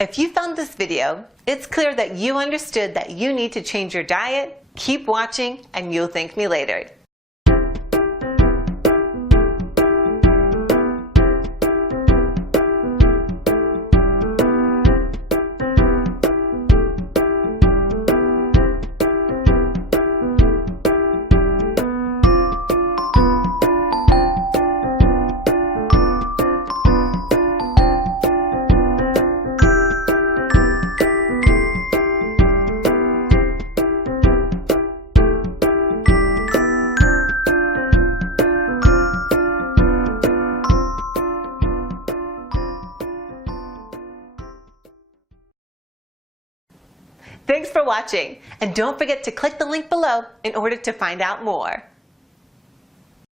If you found this video, it's clear that you understood that you need to change your diet. Keep watching and you'll thank me later. Thanks for watching, and don't forget to click the link below in order to find out more.